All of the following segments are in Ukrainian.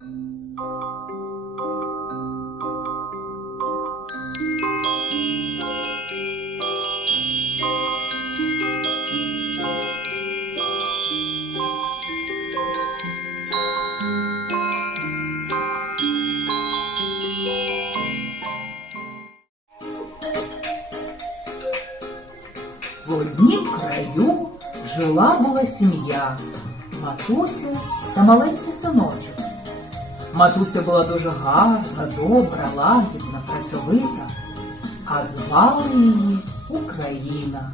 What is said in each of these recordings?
В однім краю жила була сім'я, матуся та маленький синочок. Матуся була дуже гарна, добра, лагідна, працьовита, а звали її Україна.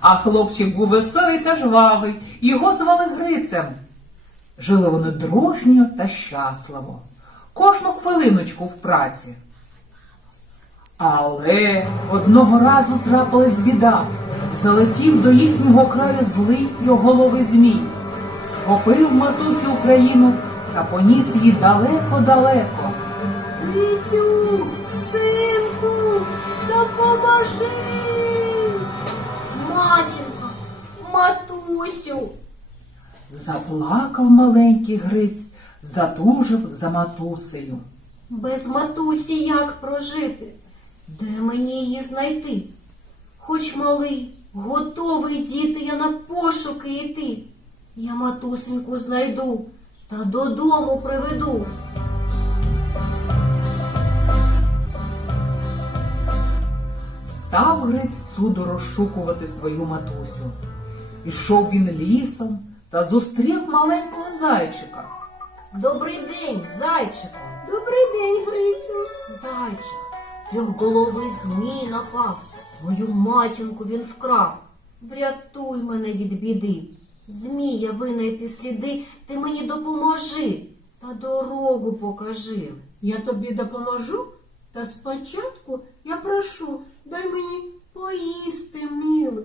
А хлопчик був веселий та жвавий, його звали Грицем. Жили вони дружньо та щасливо, кожну хвилиночку в праці. Але одного разу трапилась біда. Залетів до їхнього краю злий трьохголовий змій, схопив матусю Україну та поніс її далеко-далеко. Вітю, синку, допоможи. Матінко, матусю. Заплакав маленький Гриць, затужив за матусею. Без матусі як прожити? Де мені її знайти? Хоч малий, готовий діти я на пошуки йти. Я матусеньку знайду та додому приведу. Став Гриць суду розшукувати свою матусю. Ішов він лісом та зустрів маленького зайчика. Добрий день, зайчику. Добрий день, Грицю. Зайчик, трьохголовий змій напав. Мою матінку він вкрав. Врятуй мене від біди. Змія винайти сліди, ти мені допоможи та дорогу покажи. Я тобі допоможу, та спочатку я прошу, дай мені поїсти, милий,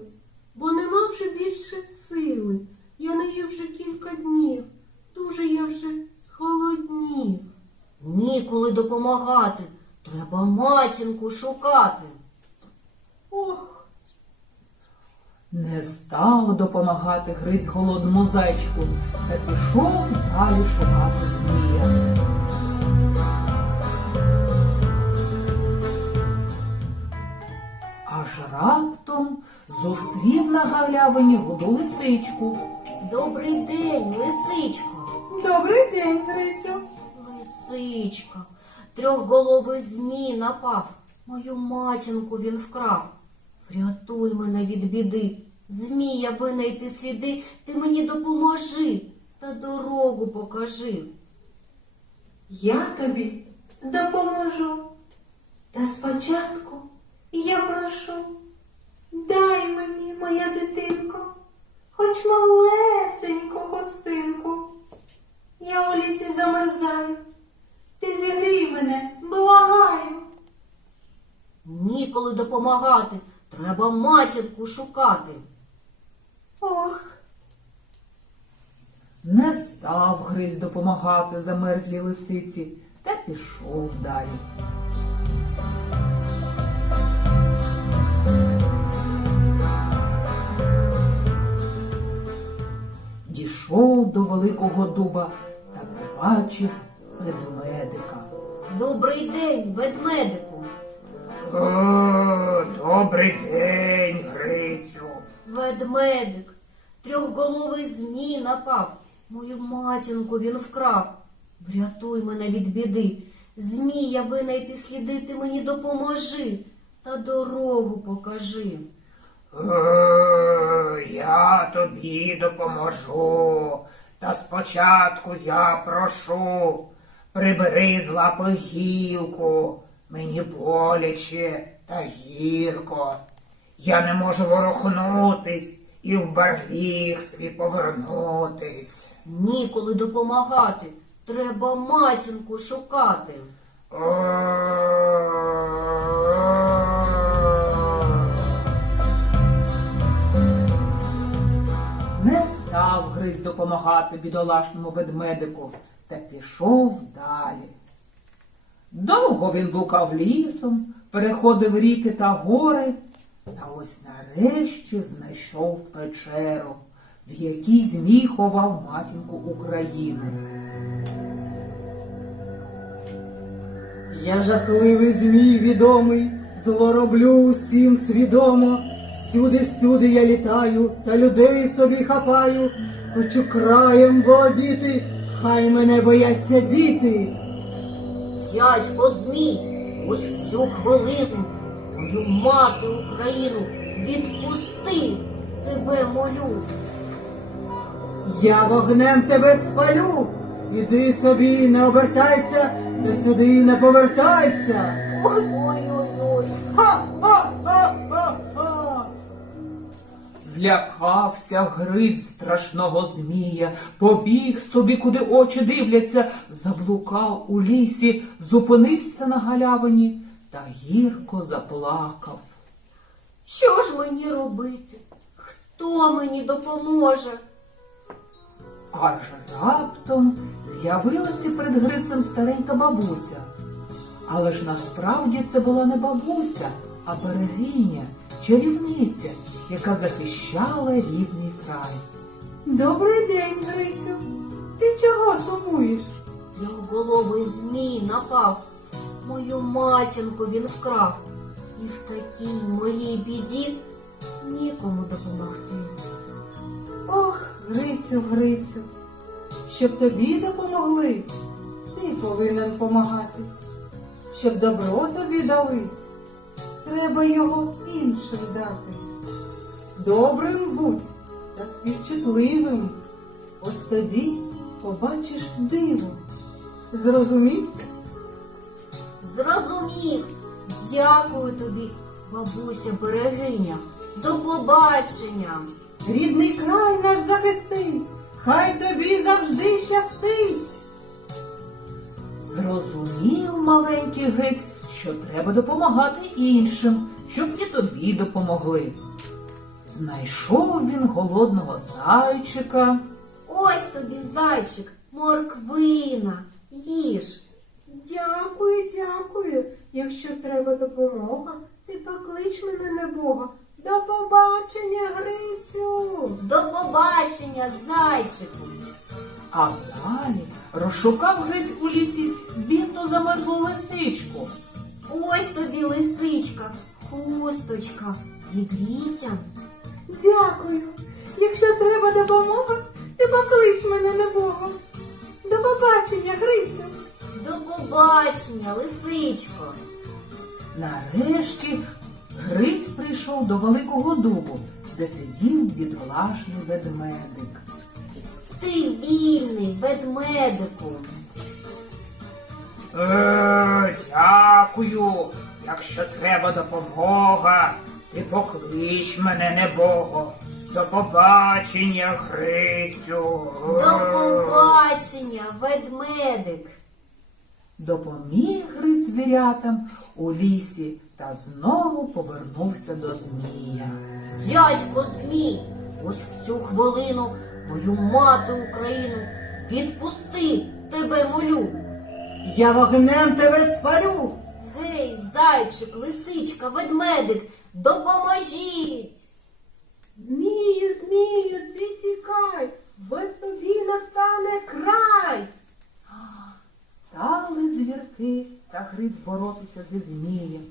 бо нема вже більше сили. Я не їв вже кілька днів, дуже я вже схолоднів. Ніколи допомагати, треба матінку шукати. Ох, Не став допомагати Гриць голодному зайчику та пішов далі шукати змія. Аж раптом зустрів на галявині году лисичку. Добрий день, лисичко. добрий день, Грицю. Лисичка, трьохголовий змій напав, мою матінку він вкрав. Врятуй мене від біди, змія винайти сліди, ти мені допоможи та дорогу покажи. Я тобі допоможу. Та спочатку я прошу, дай мені, моя дитинко, хоч малесеньку хустинку. Я у лісі замерзаю. Ти зігрій мене, благаю. Ніколи допомагати, треба матінку шукати. Ох, Не став Гриць допомагати замерзлій лисиці та пішов далі. Дійшов до великого дуба та побачив ведмедика. Добрий день, ведмедику. Добрий день, Грицю. Ведмедик, трьохголовий змій напав, мою матінку він вкрав. Врятуй мене від біди. Змія винайти сліди, ти мені допоможи та дорогу покажи. Е, Я тобі допоможу. Та спочатку я прошу, прибери з лапи гілку, мені боляче та гірко. Я не можу ворухнутись і в барвіг свій повернутись. Ніколи допомагати, треба матінку шукати. Не став Гриць допомагати бідолашному ведмедику та пішов далі. Довго він блукав лісом, переходив ріки та гори, та ось нарешті знайшов печеру, в якій змій ховав матінку України. Я жахливий змій відомий, зло роблю усім свідомо. Всюди я літаю, та людей собі хапаю. Хочу краєм володіти, хай мене бояться діти. Дядько Змій, ось в цю хвилину мою мати Україну відпусти, тебе молю. Я вогнем тебе спалю. Іди собі, не обертайся, не сюди не повертайся. Злякався Гриць страшного змія, побіг собі, куди очі дивляться, заблукав у лісі, зупинився на галявині та гірко заплакав. Що ж мені робити? Хто мені допоможе? Аж раптом з'явилася перед Грицем старенька бабуся. Але ж насправді це була не бабуся, а берегиня, чарівниця, яка захищала рідний край. Добрий день, Грицю. Ти чого сумуєш? Трьохголовий змій напав. Мою матінку він вкрав. І в такій моїй біді нікому допомогти. Ох, Грицю, Грицю, щоб тобі допомогли, ти повинен помагати. Щоб добро тобі дали, треба його іншим дати. Добрим будь та співчутливим. Ось тоді побачиш диво. Зрозумів? Зрозумів. Дякую тобі, бабуся берегиня. До побачення. Рідний край наш захисти, хай тобі завжди щастить. Зрозумів маленький гиць, що треба допомагати іншим, щоб і тобі допомогли. Знайшов він голодного зайчика. Ось тобі, зайчик, морквина. Їж. Дякую, дякую. Якщо треба допомога, ти поклич мене на Бога. До побачення, Грицю. До побачення, зайчику. А далі розшукав гриць у лісі бідну замерзлу лисичку. Ось тобі лисичка, хусточка, зігрійся. Дякую. Якщо треба допомога, ти поклич мене на Бога. До побачення, Грицю. До побачення, лисичко. Нарешті Гриць прийшов до великого дубу, де сидів бідолашний ведмедик. Ти вільний, ведмедику. Е, дякую. Якщо треба допомога, ти поклич мене небого. До побачення, Грицю. До побачення, ведмедик. Допоміг Гриць звірятам у лісі та знову повернувся до змія. Дядько Змій, ось в цю хвилину мою мати Україну відпусти, тебе молю. Я вогнем тебе спалю. Гей, зайчик, лисичка, ведмедик, допоможіть. Змію, змію, ти тікай, бо тобі настане край. Стали звірки та Гриць боротися зі змієм.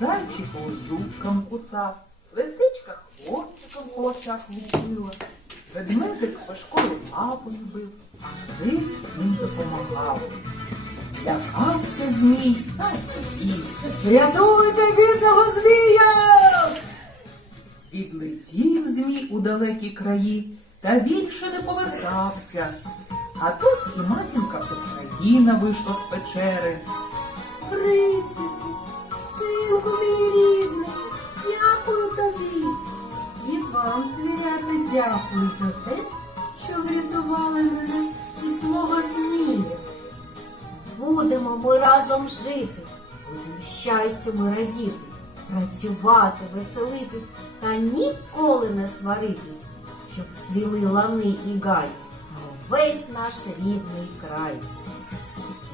Зайчик зубком кусав, лисичка хвостиком по очах лупила, ведмедик важкою лапою бив, а Гриць їм допомагав. Лякався змій, хотів. Рятуйте бідного змія! Відлетів змій у далекі краї та більше не повертався. А тут і матінка Україна вийшла з печери. Грицику, синку мій рідний, дякую тобі. І вам, звірята, дякую за те, що врятували мене від злого змія. Будемо ми разом жити, будемо щастю ми радіти, працювати, веселитись та ніколи не сваритись, щоб цвіли лани і гай, а весь наш рідний край.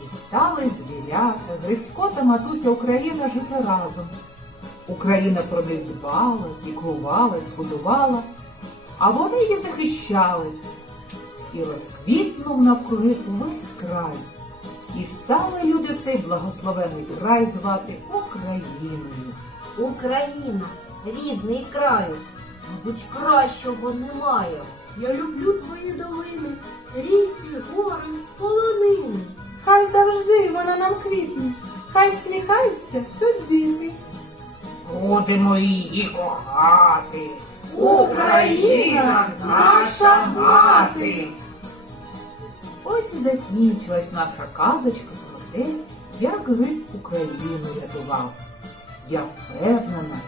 І стали звірята, Грицько та матуся Україна жити разом. Україна про них дбала, піклувалась, будувала, а вони її захищали. І розквітнув навкруги увесь край. І стали люди цей благословений край звати Україною. Україна, рідний краю, мабуть, кращого немає. Я люблю твої долини, ріки, гори, полонини. Хай завжди вона нам квітне, хай сміхаються діти. Будемо її кохати. Україна наша мати. Ось і закінчилась наша казочка про те, як Гриць Україну рятував. Я впевнена,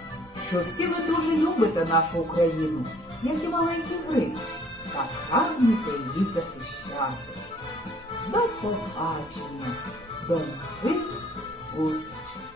що всі ви дуже любите нашу Україну, як і маленький Гриць, та прагнете її захищати. До побачення, до нових зустрічей!